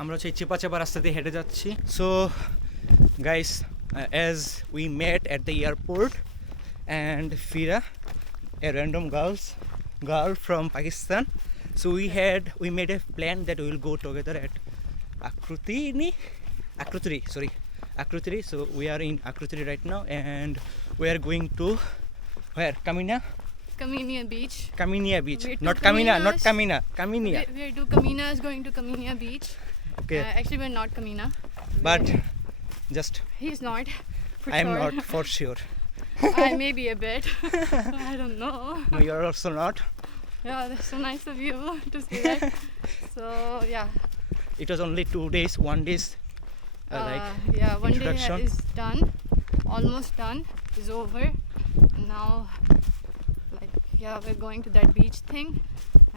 আমরা হচ্ছে চিপা চাপা রাস্তা দিয়ে হেঁটে যাচ্ছি। So guys, as we met at the airport and Fira, a random girl from Pakistan, so we made a plan that we will go together at Akrutiri. So we are in Akrutiri right now and we are going to where? Kaminia Beach. Kaminia Beach, We're not to Kamina, not Kaminas. Kamina, Kaminia. We're to Kaminas, going to Kaminia Beach. Okay, Actually, we're not Kamina. but just He's not. For I am sure. not for sure. I may be a bit. I don't know. No, you are also not. Yeah, that's so nice of you to say that. So yeah. It was only 2 days, 1 days like yeah, one day introduction. is done, almost done, is over. Now, like, yeah, we're going to that beach thing,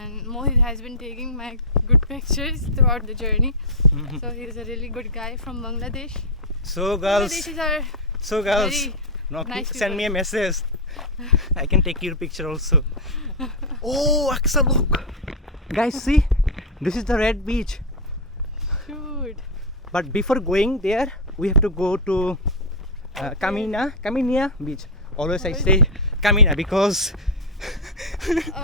and Mohit has been taking my good pictures throughout the journey. Mhm. So he's a really good guy from Bangladesh. So girls, Bangladeshis are very no, nice send people. me a message. I can take your picture also. Oh, Aksa, look, guys, see, this is the red beach. Shoot. But before going there, we have to go to Kaminia Beach. Always I say Kamina because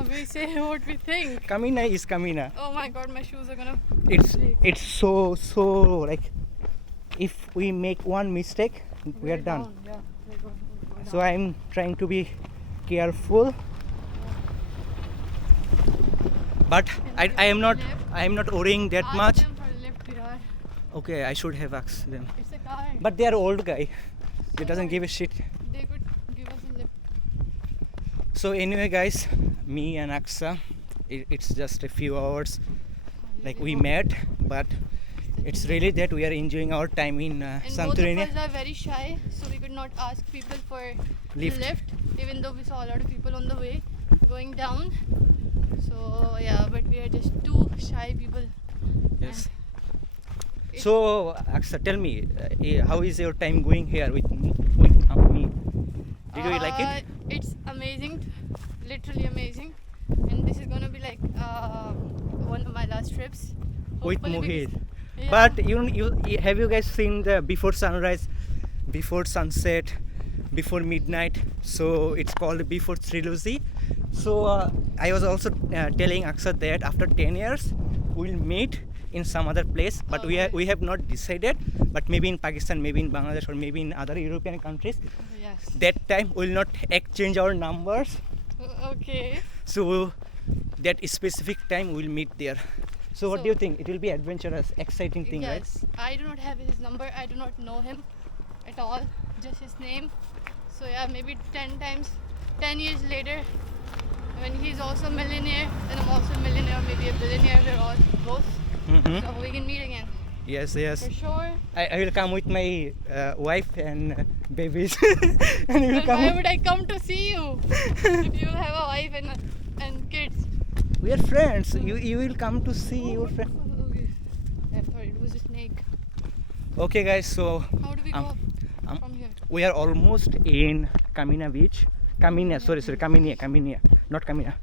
We say what we think. Kamina is Kamina. Oh my god, my shoes are gonna. It's so like if we make one mistake, we are done. Yeah, we're going So I'm trying to be careful. But I am not worrying that Ask much. them for a lift, Virar. Okay, I should have asked them. It's a car. But they are old guy. They doesn't give a shit. They could give us a lift. So anyway guys, me and Aksa, it's just a few hours like we met, but it's really that we are enjoying our time in And Santorini. both of us are very shy, so we could not ask people for Lift. lift, even though we saw a lot of people on the way going down. So yeah, but we are just two shy people. Yes. And So Aksa, tell me, how is your time going here with me? Did you like it? It's amazing, literally amazing. And this is gonna be like one of my last trips. With Hopefully Mohit. because- Yeah. But you have you guys seen the before sunrise, before sunset, before midnight? So it's called before trilogy. So I was also telling Aksa that after 10 years we'll meet in some other place, but we have not decided. But maybe in Pakistan, maybe in Bangladesh, or maybe in other European countries. Yes. That time we'll not exchange our numbers. Okay. So that specific time we'll meet there. So what do you think? It will be adventurous, exciting thing, right? Yes. I do not have his number. I do not know him at all. Just his name. So yeah, maybe 10 years later, when he's also a millionaire, then I'm also a millionaire, or maybe a billionaire. We're all both. Mm-hmm. So we can meet again. Yes. For sure. I will come with my wife and babies. And you will Then come. why would I come to see you if you have a wife and kids? We are friends. You will come to see your friend. Okay. I thought it was a snake. Okay, guys. So How do we go Um, up um, from here? we are almost in Kamina Beach. Sorry, Kaminia, not Kamina.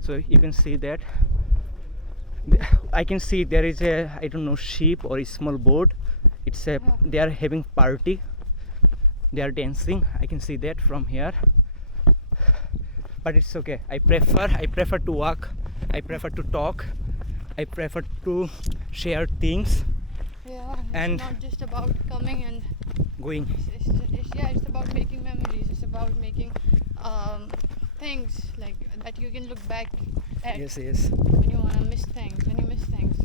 So you can see that. I can see there is a, I don't know, sheep or a small boat. It's a, they are having party. They are dancing. I can see that from here. But it's okay. I prefer to walk. I prefer to talk. I prefer to share things. Yeah, it's And- not just about coming and Going. it's about making memories. It's about making things like that you can look back at Yes. when you wanna miss things. When you miss things.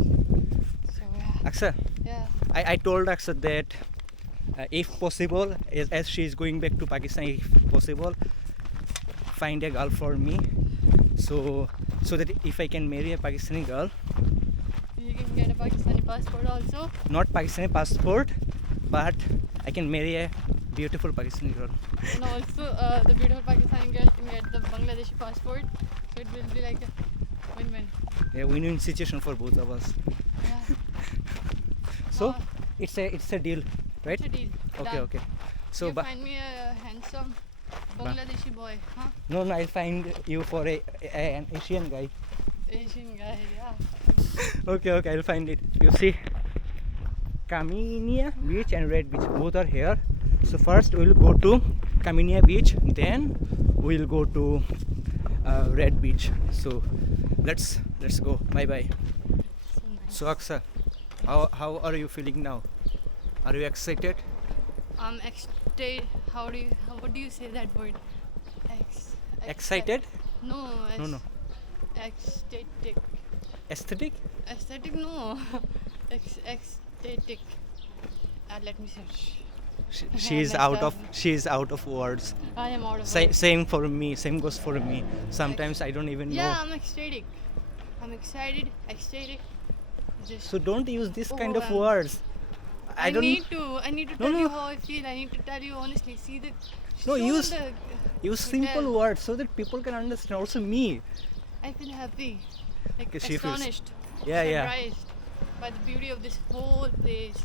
So yeah, Aksa, yeah. I told Aksa that if possible, as she is going back to Pakistan, if possible, find a girl for me. So that if I can marry a Pakistani girl, You can get a Pakistani passport also. not Pakistani passport, but I can marry a beautiful Pakistani girl. And also the beautiful Pakistani girl can get the Bangladeshi passport. So it will be like a win-win. A win-win situation for both of us. Yeah. So Uh, it's a deal, right? It's a deal. Okay, Done. okay. So you but find me a handsome Bangladeshi boy, huh? no, I'll find you for an Asian guy. Asian guy, yeah. Okay, I'll find it. You see, Kaminia Beach and Red Beach both are here. So first we'll go to Kaminia Beach, then we'll go to Red Beach. So let's go. Bye bye. So nice. So Aksa, how are you feeling now? Are you excited? What do you say that word? Excited? No. No. Ecstatic. Aesthetic? Aesthetic, no. Ecstatic. Let me search. She's out of words. I am out of Same for me. Same goes for me. Sometimes I don't even know. Yeah, I'm ecstatic. I'm excited, ecstatic. Just So don't use this kind of overwhelmed. words. I don't. need to No, tell no. you how I feel. I need to tell you honestly. See the. No, show use- the Use simple hotel. words so that people can understand. Also me. I feel happy, like Okay, she feels- astonished, Yeah. surprised by the beauty of this whole place.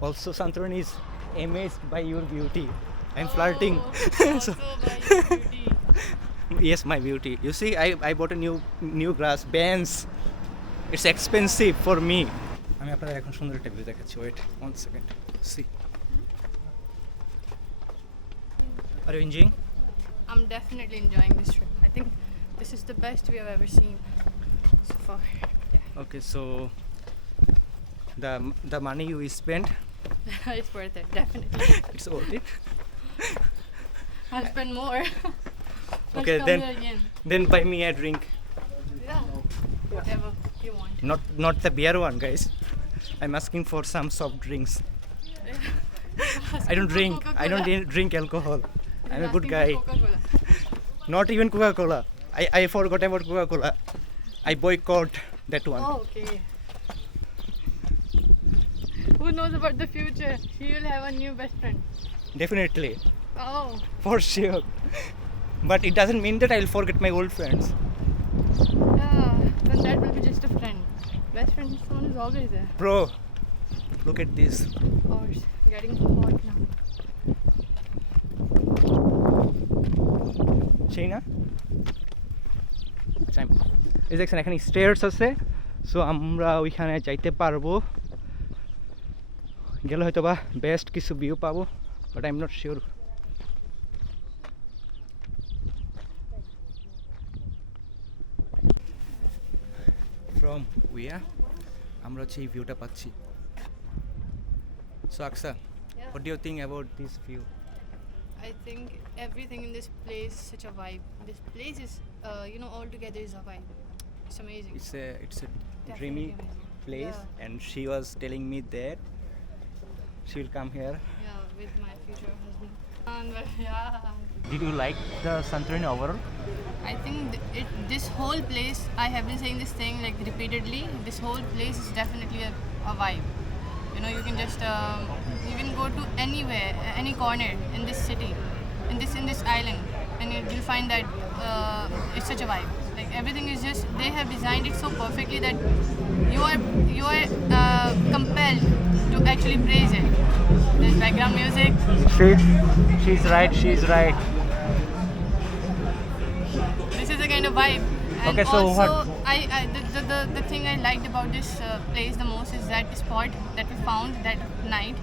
Also, Santorini is amazed by your beauty. I'm flirting. Oh, So- also by your beauty. Yes, my beauty. You see, I bought a new glass Benz. It's expensive for me. আমি আপনাদের এখন সুন্দর একটা view দেখাচ্ছি. Wait, 1 second. See. Are you enjoying? I'm definitely enjoying this trip. I think this is the best we have ever seen so far. Yeah. Okay, so the money you spent, It's worth it, definitely. it's worth it. I'll spend more. Let's Okay, come then- here again. Then buy me a drink. Yeah, whatever you want. Not the beer one, guys. I'm asking for some soft drinks. I don't drink. I don't drink alcohol. I'm a good guy. Not even Coca-Cola. I forgot about Coca-Cola. I boycott that one. Oh, okay. Who knows about the future? He will have a new best friend. Definitely, Oh, for sure. But it doesn't mean that I'll forget my old friends. yeah. Then that will be just a friend. Best friend is someone who's always there. Bro, look at this. Oh, it's getting hot now. সেই না এই দেখছেন এখানে stairs আছে, so আমরা ওইখানে যাইতে পারবো, গেলে হয়তো বা বেস্ট কিছু ভিউ পাবো, but I am not sure. From where আমরা হচ্ছে এই ভিউটা পাচ্ছি। So Aqsa, Yeah. What do you think about this view? I think everything in this place is such a vibe. This place is, altogether is a vibe. It's amazing. It's a Definitely dreamy amazing. place, Yeah. and she was telling me that she will come here. Yeah, with my future husband. And yeah, Did you like the Santorini overall? I think this whole place. I have been saying this thing like repeatedly. This whole place is definitely a vibe. You know, you can just you can go to anywhere, any corner in this city, in this island, and you'll find that it's such a vibe. Like everything is just, they have designed it so perfectly that you are compelled to actually praise it. There's background music. She's right. This is the kind of vibe. And Okay, so also, what- the thing I liked about this place the most is that spot that we found that night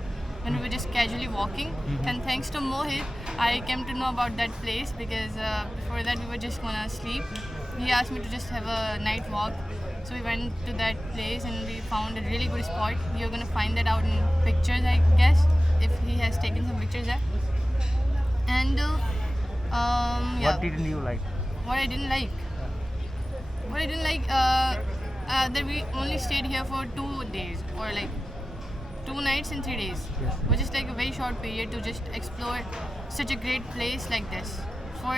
when we were just casually walking. And thanks to Mohit, I came to know about that place because before that we were just gonna sleep. He asked me to just have a night walk. So we went to that place and we found a really good spot. You're gonna find that out in pictures, I guess, if he has taken some pictures there. And yeah. What didn't you like? What I didn't like. That we only stayed here for 2 days or like 2 nights and 3 days, Yes. which is like a very short period to just explore such a great place like this. For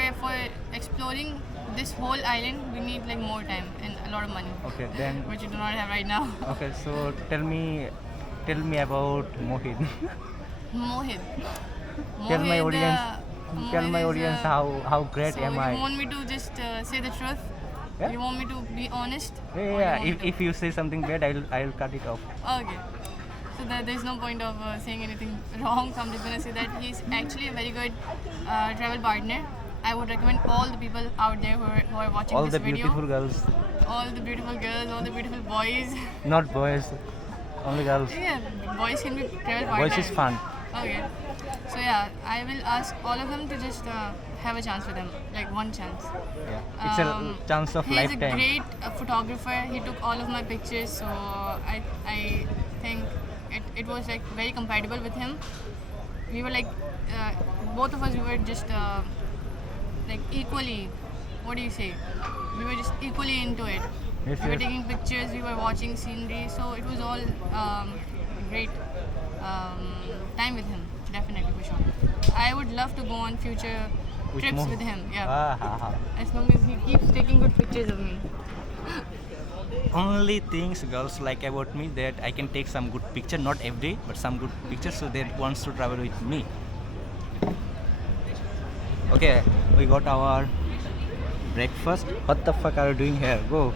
exploring this whole island, we need like more time and a lot of money, Okay, then which we do not have right now. okay, so tell me about Mohit. Mohit. Tell my audience, tell Mohit my is, audience how great so am you I? want me to just say the truth? Yeah? You want me to be honest? Or you Yeah, want me to- if you say something bad, I'll cut it off. Okay. So there's no point of saying anything wrong. So I'm just gonna say that he's actually a very good travel partner. I would recommend all the people out there who are watching All this the video. beautiful girls, All the beautiful girls, all the beautiful boys. not boys. Only girls. Yeah, boys can be travel part Boys is fun. Okay. So yeah, I will ask all of them to just have a chance with him, like one chance. Yeah. It's a chance of He's lifetime. a great photographer. He took all of my pictures, so I think it was like very compatible with him. We were like both of us. We were just like equally. What do you say? We were just equally into it. Yes, We were yes. taking pictures. We were watching scenery. So it was all great time with him. Definitely for sure. I would love to go on future With trips more- with him. Yeah. Ah, ha, ha. As long as he keeps taking good pictures of me. Only things girls like about me that I can take some good picture, not every day, but some good pictures, so they wants to travel with me. Okay, we got our breakfast. What the fuck are you doing here? Go.